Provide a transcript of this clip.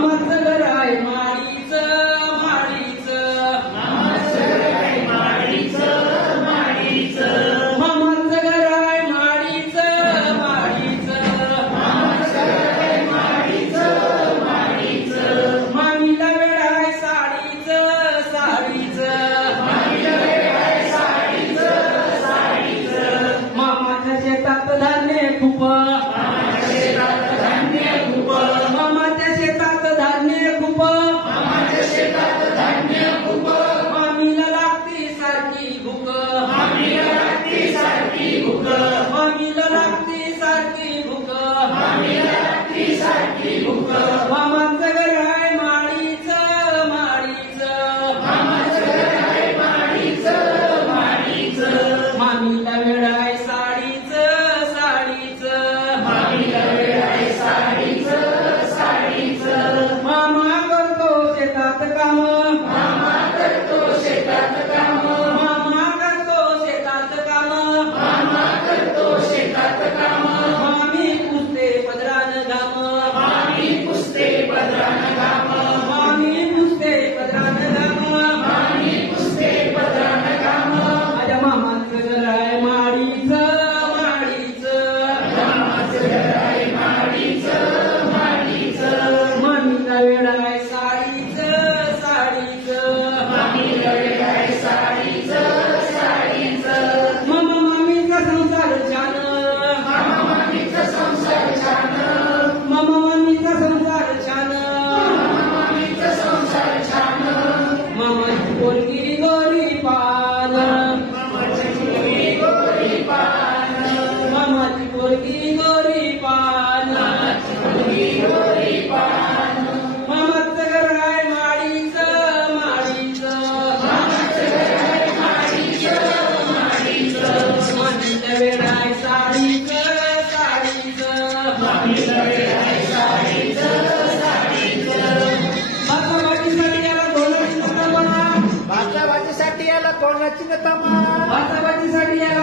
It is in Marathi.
मामाचं घर आहे माळीचं माळीचं मामाचं घर आहे माळीचं माळीचं मामाचं घर आहे माळीचं माळीचं मामाचं घर आहे माळीचं माळीचं मामीला वेळ आहे साडीचं साडीचं मामीला वेळ आहे साडीचं साडीचं मामाच्या शेतात धान्य खूप मामाच्या शेतात धान्य खूप मामाच्या शेतात धान्य खूप मामाच्या शेतात धान्य खूप मामीला लागती सारखी भूक मामीला लागती सारखी भूक मामीला लागती सारखी भूक मामीला लागती सारखी भूक मामाचं घर आहे माळीचं माळीचं मामाचं घर आहे माळीचं माळीचं मामीला वेळ आहे साडीचं साडीचं मामीला वेळ आहे साडीचं साडीचं मामा करतो शेतात काम मामा करतो शेतात काम मामा करतो शेतात काम मामा करतो शेतात काम मामी पुसते पदरान घाम मामी पुसते पदरान घाम मामी पुसते पदरान घाम मामी पुसते पदरान घाम माझ्या मामाचं घर आहे माळीचं माळीचं मामाचं घर आहे माळीचं माळीचं मामीला वेळ आहे साडीचं साडीचं मामीला वेळ आहे साडीचं साडीचं मामा मामीचा संसार छान मामा मामीचा संसार छान मामा मामीचा संसार छान मामा मामीचा संसार छान मामाची पोरगी गोरी पान मामाची मुलगी गोरी पान मामाची पोरगी गोरी पान मामाची मुलगी गोरी पान मामाचं घर आहे माळीचं माळीचं मामाचं घर आहे माळीचं माळीचं मामीला वेळ आहे साडीचं साडीचं मामीला वेळ आहे साडीचं साडीचं भाताभाजीसाठी याला धोरण नका बना भाताभाजीसाठी याला कोणाची नका भाताभाजीसाठी याला